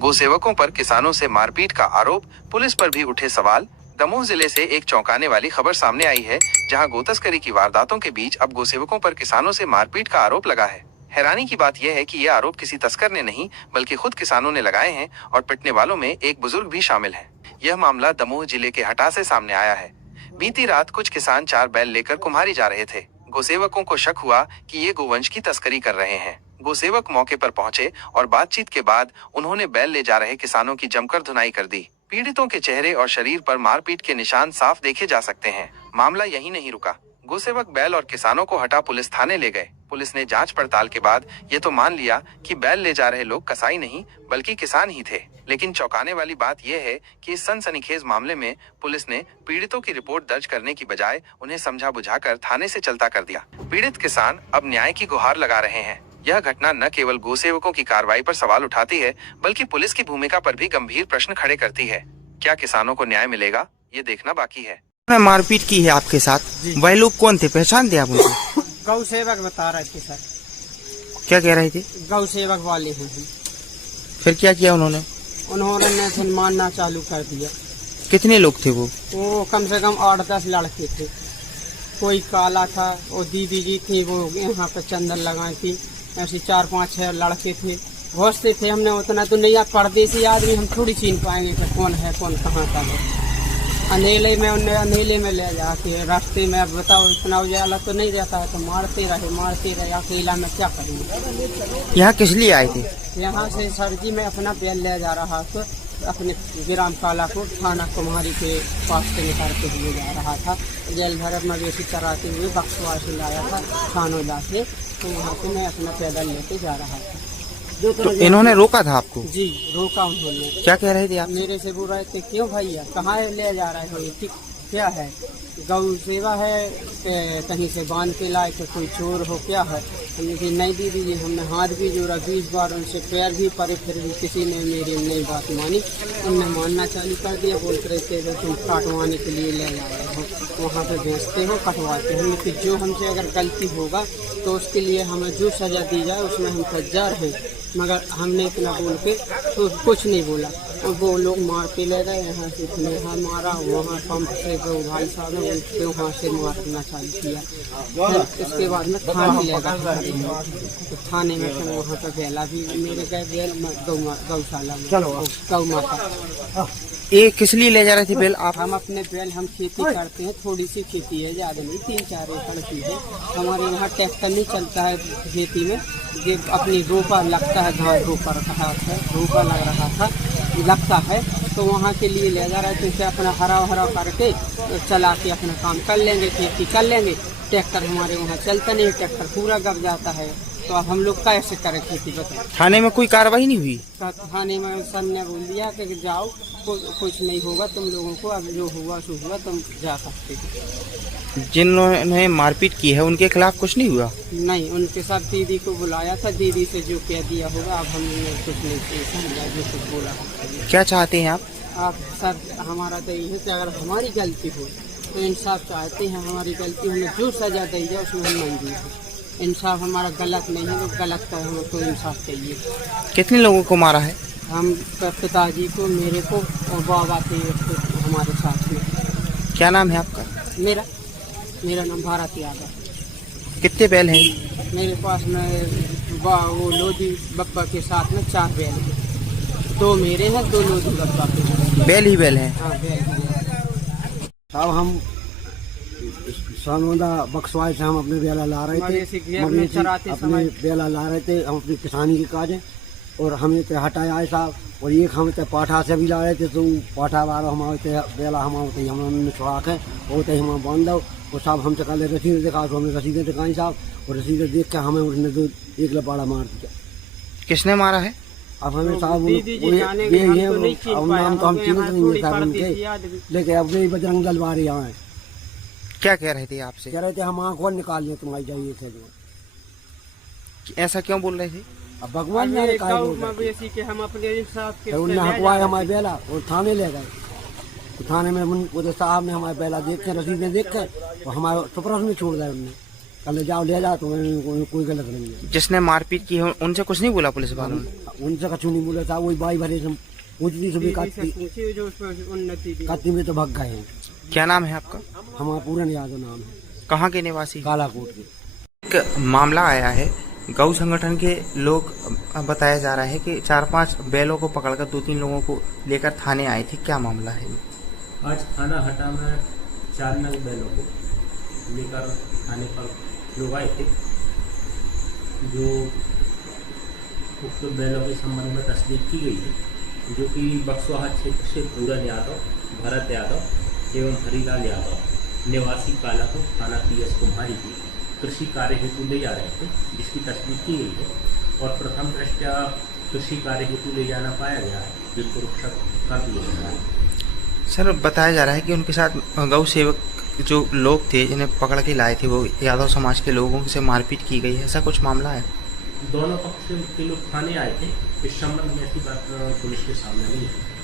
गोसेवकों पर किसानों से मारपीट का आरोप, पुलिस पर भी उठे सवाल। दमोह जिले से एक चौंकाने वाली खबर सामने आई है, जहां गोतस्करी की वारदातों के बीच अब गोसेवकों पर किसानों से मारपीट का आरोप लगा है। हैरानी की बात यह है कि यह आरोप किसी तस्कर ने नहीं, बल्कि खुद किसानों ने लगाए हैं और पिटने वालों में एक बुजुर्ग भी शामिल है। यह मामला दमोह जिले के हटा से सामने आया है। बीती रात कुछ किसान 4 बैल लेकर कुम्हारी जा रहे थे। गोसेवकों को शक हुआ कि ये गोवंश की तस्करी कर रहे हैं। गोसेवक मौके पर पहुंचे और बातचीत के बाद उन्होंने बैल ले जा रहे किसानों की जमकर धुनाई कर दी। पीड़ितों के चेहरे और शरीर पर मारपीट के निशान साफ देखे जा सकते हैं। मामला यहीं नहीं रुका। गोसेवक बैल और किसानों को हटा पुलिस थाने ले गए। पुलिस ने जांच पड़ताल के बाद ये तो मान लिया कि बैल ले जा रहे लोग कसाई नहीं, बल्कि किसान ही थे। लेकिन चौंकाने वाली बात यह है कि इस सनसनीखेज मामले में पुलिस ने पीड़ितों की रिपोर्ट दर्ज करने की बजाय उन्हें समझा बुझाकर थाने से चलता कर दिया। पीड़ित किसान अब न्याय की गुहार लगा रहे हैं। यह घटना न केवल गोसेवकों की कार्रवाई पर सवाल उठाती है, बल्कि पुलिस की भूमिका पर भी गंभीर प्रश्न खड़े करती है। क्या किसानों को न्याय मिलेगा, ये देखना बाकी है। मारपीट की है आपके साथ, वह लोग कौन थे, पहचानते आप उनको? गौ सेवक बता रहे थे सर। क्या कह रहे थे? गौ सेवक वाले हैं। फिर क्या किया उन्होंने? उन्होंने मारना चालू कर दिया। कितने लोग थे वो? कम से कम 8-10 लड़के थे। कोई काला था, वो दीदी जी थी, वो यहाँ पे चंदन लगाई थी। ऐसे 4-5-6 लड़के थे। बहुत से थे, हमने उतना तो नहीं, परदेसी आदमी हम थोड़ी छीन पाएंगे कि कौन है कौन कहाँ का है। अनेले में ले जाके रास्ते में, अब बताओ इतना उजाला तो नहीं रहता है, तो मारते रहे अकेला में क्या करेंगे। यहाँ किस लिए आए थे? यहाँ से सर जी मैं अपना बैल ले जा रहा था, अपने विराम काला को थाना कुम्हारी के पास से निकाल के लिए जा रहा था। जेल भर मवेशी चराते हुए बक्सवा से लाया था खानोदा से, तो वहाँ से मैं अपना पैदल लेके जा रहा था। तो इन्होंने रोका था आपको? जी रोका उन्होंने। क्या कह रहे थे आप? मेरे से बोल रहे थे क्यों भैया कहाँ ले जा रहे हो, ठीक क्या है, गौ सेवा है, कहीं से बांध के लाए तो कोई चोर हो क्या है। हमने कहा नहीं दीदी जी, हमने हाथ भी जोड़ा 20 बार, उनसे पैर भी पड़े, फिर भी किसी ने मेरी नई बात मानी। उनने मानना चालू कर दिया, बोलते रहते थे तुम काटवाने के लिए ले जा रहे हो, वहाँ पे बेचते हो कटवाते हो। कि जो हमसे अगर गलती होगा तो उसके लिए हमें जो सजा दी जाए उसमें हम तैयार हैं। मगर हमने इतना बोल के तो कुछ नहीं बोला, और वो लोग मार के ले गए। यहाँ से इतने मारा, वहाँ पंप से जो भाई साहब है उनके वहाँ से मारना चालू किया। उसके बाद में थाने ले गए, तो थाने में फिर वहाँ पर बेला भी मेरे गए, बेल गौशाला में, गौ माता। ये किस लिए ले जा रहे थे बैल आप? हम अपने बैल, हम खेती करते हैं, थोड़ी सी खेती है, ज़्यादा नहीं, 3-4 एकड़ की है। हमारे यहाँ ट्रैक्टर नहीं चलता है खेती में, ये अपनी रोपा लगता है, धान रोपा रखा है, रोपा लग रहा था, लगता है, तो वहाँ के लिए ले जा रहे थे। इसे अपना हरा करके चला के अपना काम कर लेंगे, खेती कर लेंगे। ट्रैक्टर हमारे वहाँ चलता नहीं, ट्रैक्टर पूरा गब जाता है, तो अब हम लोग कैसे करें खेती, बताओ। थाने में कोई कार्रवाई नहीं हुई? थाने में सर ने बोल दिया कि जाओ, कुछ नहीं होगा तुम लोगों को, अब जो हुआ सो हुआ, तुम जा सकते हो। जिन्होंने मारपीट की है उनके खिलाफ कुछ नहीं हुआ? नहीं, उनके साथ दीदी को बुलाया था, दीदी से जो कह दिया होगा, अब हमने कुछ नहीं समझा, जो कुछ बोला। क्या चाहते हैं आप? सर हमारा तो यही है कि अगर हमारी गलती हो तो इंसाफ चाहते हैं। हमारी गलती हमें जो सजा दी जाए उसमें हम मंजूर हैं। इंसाफ हमारा गलत नहीं है, तो गलत का हमें कोई इंसाफ चाहिए। कितने लोगों को मारा है? हम पिताजी को, मेरे को, और बाबा थे हमारे साथ में। क्या नाम है आपका? मेरा नाम भारत यादव। कितने बैल हैं? मेरे पास में वो लोधी बप्पा के साथ में 4 बैल हैं, 2 मेरे हैं, 2 लोधी बप्पा के। बैल ही बैल हैं? हाँ बैल। साहब हम सानोदा बक्सवाई से हम अपने बेला ला रहे थे, अपने बेला ला रहे थे, हम अपनी किसानी के काज है, और हमें तो हटाया है साहब। और एक हम तो पाठा से भी ला रहे थे, तो पाठा वाला हमारे बेला हमारे हमने छुड़ा के वो तो हम बांध दो। और साहब हमसे कल रसीद दिखा, तो हमने रसीदें दिखाई साहब, और रसीदें देख के हमें उसने 1 लपाड़ा मार दिया। किसने मारा है? अब हमें साहब नाम तो हम चिन्हित नहीं है साहब उनके, लेकिन अब वही बजरंग दल वाले यहाँ है। क्या कह रहे थे आपसे? कह रहे थे हम आँख और निकाल लिए तुम्हारी जाइए थे। ऐसा क्यों बोल रहे थे? अब भगवान ने हम अपने उनने हकवाया हमारे बेला और थाने ले गए। तो थाने में वो साहब ने हमारे बेला देख के, रसीदें देख के, और हमारे सुपरस में छोड़ दिया उनने। कल जाओ ले जाओ, तो कोई गलत नहीं है। जिसने मारपीट की है उनसे कुछ नहीं बोला पुलिस वालों ने? उनसे कछु नहीं बोला था, वही बाई भरे से पूछती सुबह काती में तो भाग गए हैं। क्या नाम है आपका? हमारा पूरन यादव नाम है, कहाँ के निवासी? कालाकोट के। एक मामला आया है, गौ संगठन के लोग बताया जा रहा है कि 4-5 बैलों को पकड़कर 2-3 लोगों को लेकर थाने आए थे, क्या मामला है? आज थाना हटा में 4 नग बैलों को लेकर थाने पर लोग आए थे, जो उक्त बैलों के संबंध में तस्दीक की गई है, जो कि बक्सवाहा क्षेत्र से पूरन यादव, भरत यादव एवं हरिलाल यादव निवासी कालाकोट थाना PS कुम्हारी की कृषि कार्य हेतु ले जा रहे थे, जिसकी तस्दीक की गई है। और प्रथम दृष्टया कृषि कार्य हेतु ले जाना पाया गया है, जिनको रुखसत कर दिया गया है। सर, बताया जा रहा है कि उनके साथ गौ सेवक जो लोग थे जिन्हें पकड़ के लाए थे वो यादव समाज के लोगों से मारपीट की गई है, ऐसा कुछ मामला है? दोनों पक्ष के लोग थाने आए थे, इस संबंध में ऐसी बात पुलिस के सामने नहीं है।